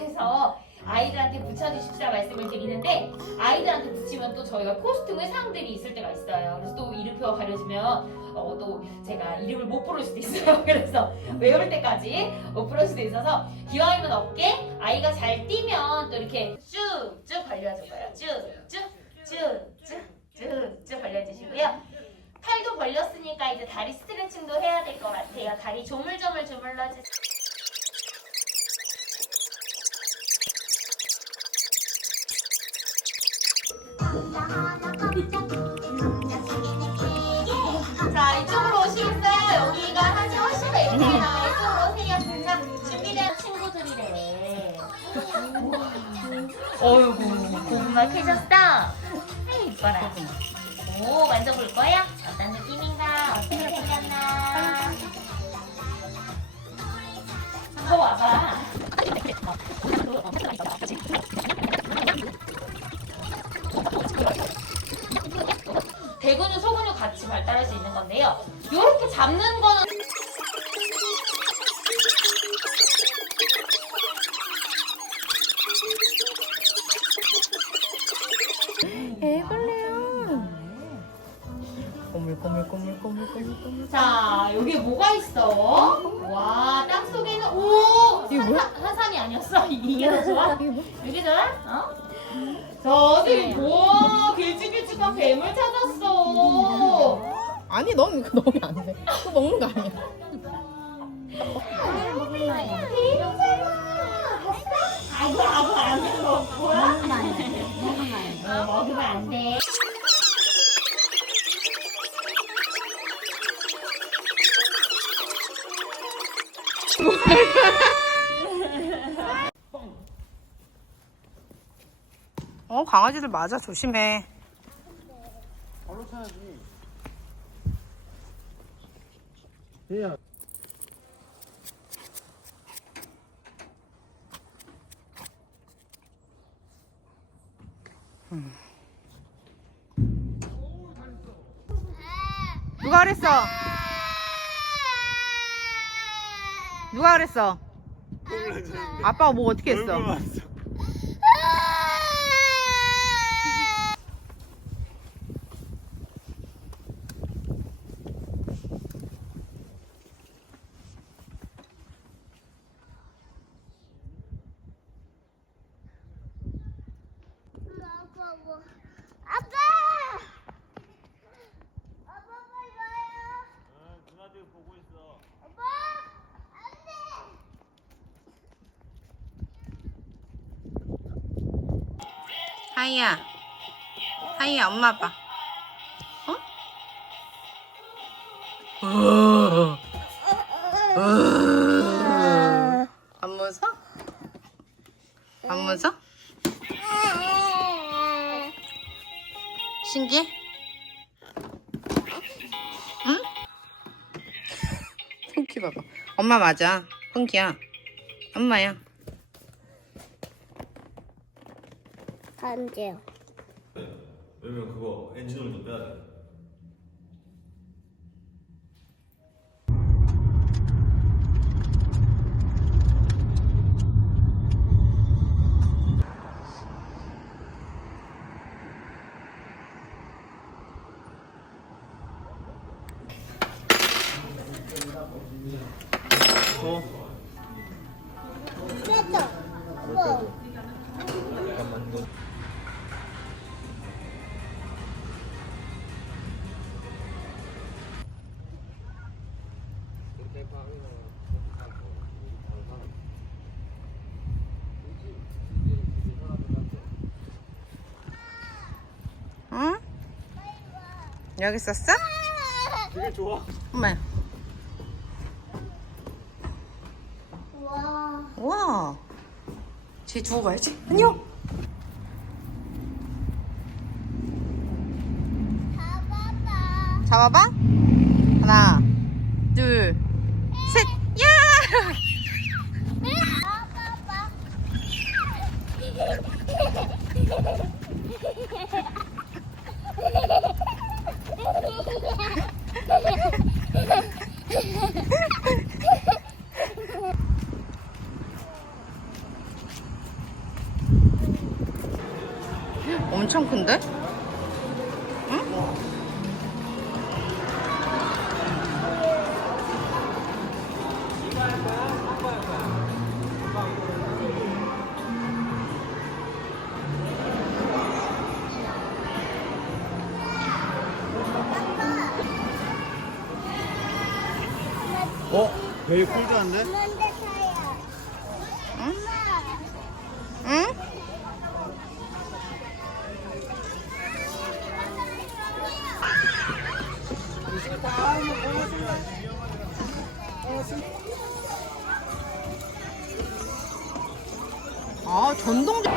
해서 아이들한테 붙여주십사 말씀을 드리는데 아이들한테 붙이면 또 저희가 코스튬의 사항들이 있을 때가 있어요. 그래서 또 이름표가 가려지면 어, 또 제가 이름을 못 부를 수도 있어요. 그래서 외울 때까지 못 부를 수도 있어서 기왕이면 어깨 아이가 잘 뛰면 또 이렇게 쭉쭉 벌려줄 거예요. 쭉쭉쭉쭉쭉쭉 벌려주시고요. 팔도 벌렸으니까 이제 다리 스트레칭도 해야 될 것 같아요. 다리 조물조물 주물러 주세요. 어이구 캐셨어? 아이 이뻐라. 오 만져볼 거야? 어떤 느낌인가? 어떻게 생겼나? 더 와봐. 대근육, 소근육 같이 발달할 수 있는 건데요. 이렇게 잡는 거는 자 여기 뭐가 있어? 와, 땅 속에는 오? 산삼, 산삼이 아니었어? 이게 더 좋아? 이게 뭐? 좋아? 어? 저기 와 길쭉길쭉한 뱀을 찾았어. 아니 넌 넣으면 안 돼. 그거 먹는 거 아니야. 어 강아지들 맞아 조심해. 바로 쳐야지. 해야. 누가 그랬어? 누가 그랬어? 아빠가 뭐 어떻게 했어? 아빠 뭐 빨리 와요. 누나들 보고 있어. 아빠! 안 돼! 하이야. 하이야 엄마 아빠. 어? 어. 어. 안 무서? 안 무서? 신기해? 응? 펑키 봐봐. 엄마 맞아. 펑키야. 엄마야. 반지요. 왜냐면 그거 엔진오일도 빼야 돼. 어? 여기 있었어? 되게 좋아. 엄마. 와. 우와. 쟤 두고 가야지. 안녕. 잡아봐. 잡아봐. 하나, 둘, 셋. 야! 잡아봐. 엄청 큰데? 응? 어? 되게 쿨드한데? 엄마한테 사요. 응? 엄마. 응? 아, 전동. 점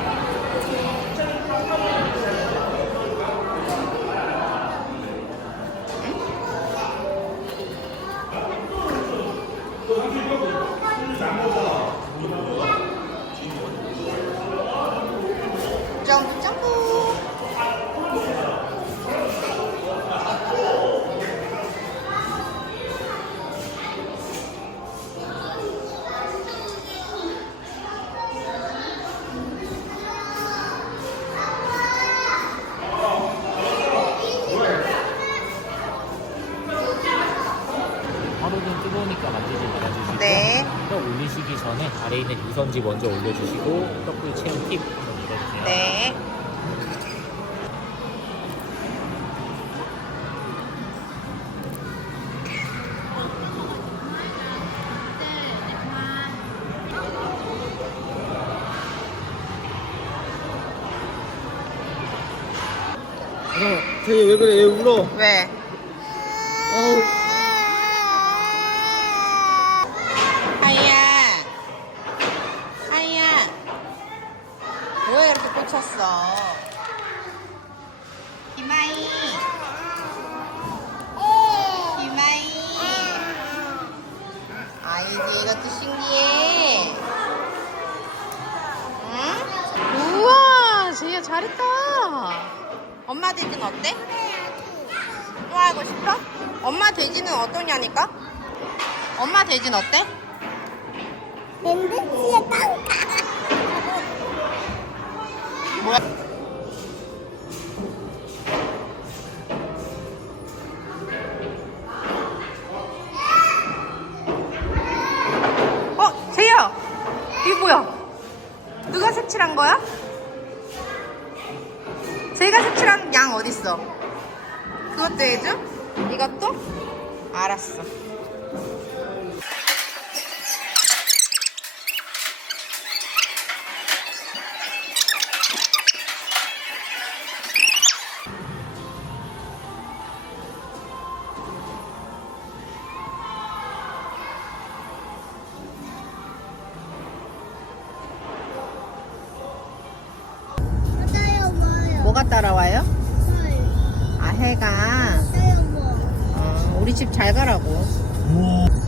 뜨거우니까 만지지 말아주시고 네. 떡 올리시기 전에 아래에 있는 유선지 먼저 올려주시고 떡불 체온 팁 한번 눌러주세요. 네. 어, 되게 왜 그래? 얘 울어. 왜? 어우. 하이야. 하이야. 왜 이렇게 꽂혔어? 이마이. 이마이. 아이디 이것도 신기해. 응? 우와, 제이야 잘했다. 엄마 돼지는 어때? 또 하고 싶어? 엄마 돼지는 어떠냐니까? 엄마 돼지는 어때? 밴드치에 땅. 뭐야? 어, 세야, 이게 뭐야? 누가 색칠한 거야? 제가 색칠한 양 어딨어? 그것도 해줘? 이것도? 알았어. 우리 집 잘 가라고. 오.